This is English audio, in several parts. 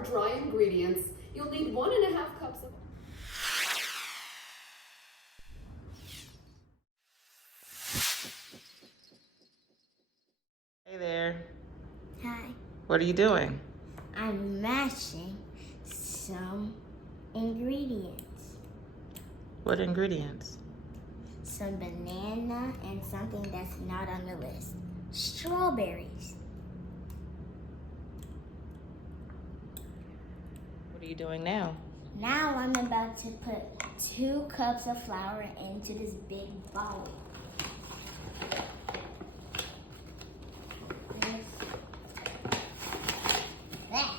our dry ingredients, you'll need 1.5 cups of Hey there. Hi. What are you doing? I'm mashing some ingredients. What ingredients? Some banana and something that's not on the list. Strawberries. What are you doing now? Now I'm about to put 2 cups of flour into this big bowl. This, that.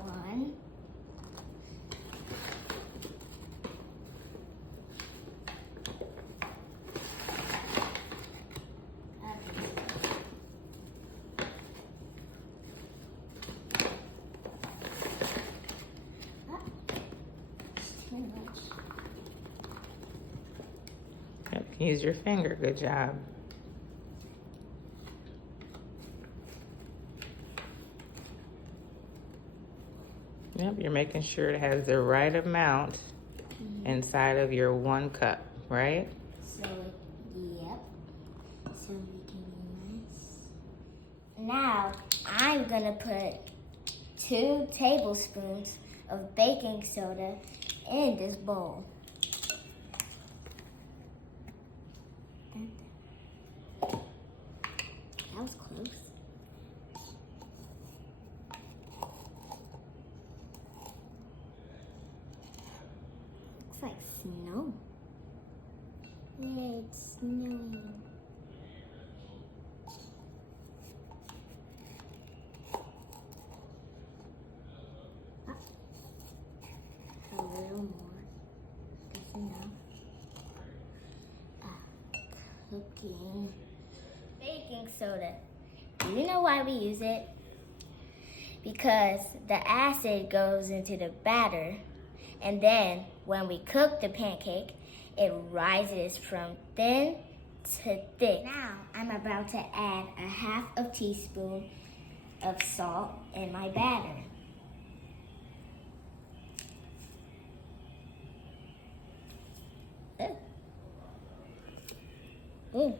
One. Yep, use your finger. Good job. Yep, you're making sure it has the right amount inside of your 1 cup, right? Yep. So we can be nice. Now I'm gonna put 2 tablespoons of baking soda in this bowl. That was close. Looks like snow. Yeah, it's snowing. A little more. That's enough. Cooking. Baking soda. Do you know why we use it? Because the acid goes into the batter, and then when we cook the pancake, it rises from thin to thick. Now I'm about to add 1/2 teaspoon of salt in my batter. Ooh.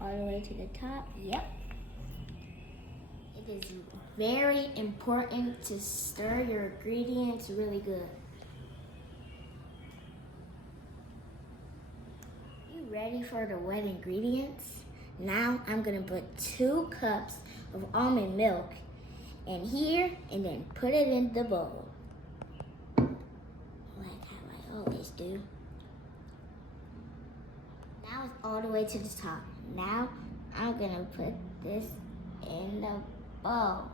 All the way to the top, yep. It is very important to stir your ingredients really good. You ready for the wet ingredients? Now I'm gonna put 2 cups of almond milk in here and then put it in the bowl. Like how I always do. Now it's all the way to the top. Now I'm gonna put this in the bowl.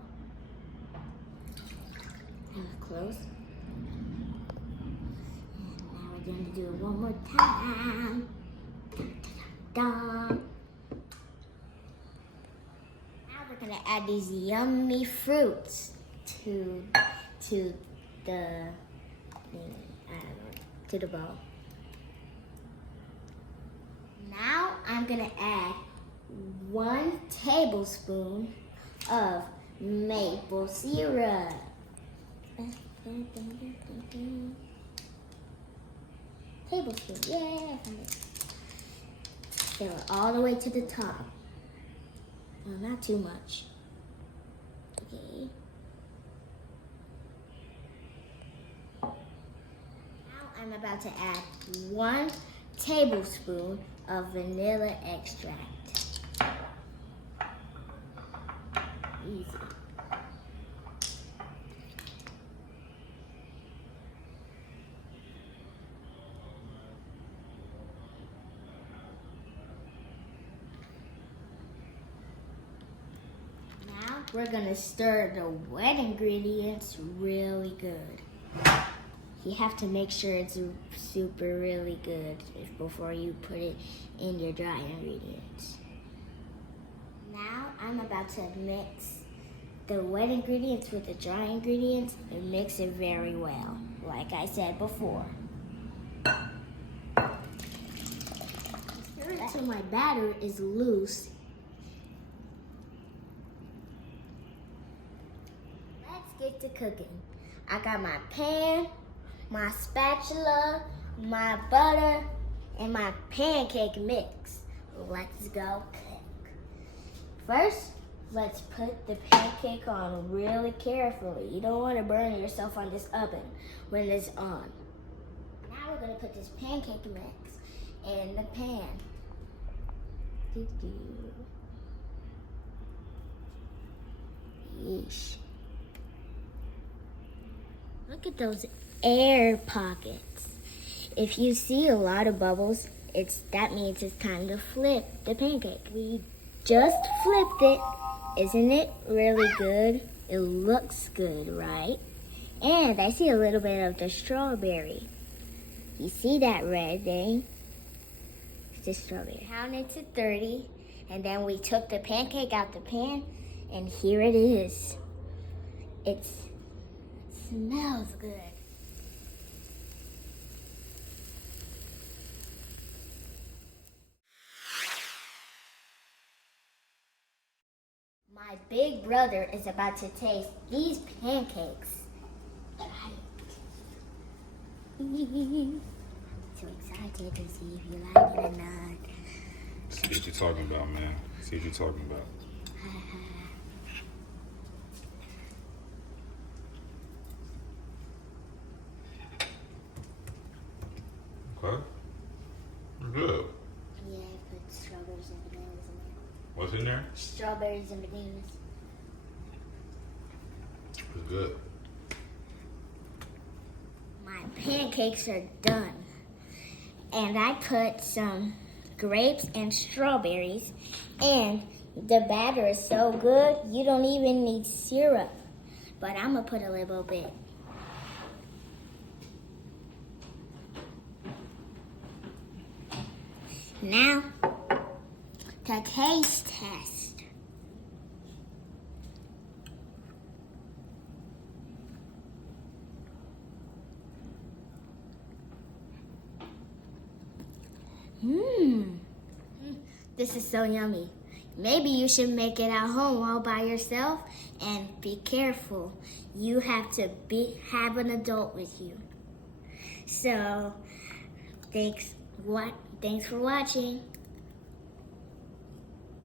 That was close. And now we're gonna do it one more time. Dun. Now we're gonna add these yummy fruits to the bowl. Now I'm gonna add 1 tablespoon of maple syrup. Tablespoon, yeah. Fill it all the way to the top. Well, not too much. Okay. Now I'm about to add 1 tablespoon of vanilla extract. Easy. Now we're gonna stir the wet ingredients really good. You have to make sure it's super really good before you put it in your dry ingredients. Now I'm about to mix the wet ingredients with the dry ingredients and mix it very well, like I said before. Stir it until my batter is loose. Let's get to cooking. I got my pan, my spatula, my butter, and my pancake mix. Let's go cook. First, let's put the pancake on really carefully. You don't want to burn yourself on this oven when it's on. Now we're going to put this pancake mix in the pan. Yeesh. Look at those air pockets. If you see a lot of bubbles, that means it's time to flip the pancake. We just flipped it. Isn't it really good? It looks good, right? And I see a little bit of the strawberry. You see that red thing? It's the strawberry. Counted to 30, and then we took the pancake out the pan, and here it is. It smells good. My big brother is about to taste these pancakes. So excited to see if you like it or not. See what you're talking about, man. See what you're talking about. Okay. Good. Yeah, I put strawberries and bananas in there. What's in there? Strawberries and bananas. It's good. My pancakes are done. And I put some grapes and strawberries. And the batter is so good, you don't even need syrup. But I'm going to put a little bit. Now, the taste test. This is so yummy. Maybe you should make it at home all by yourself, and be careful. You have to have an adult with you. So, thanks for watching.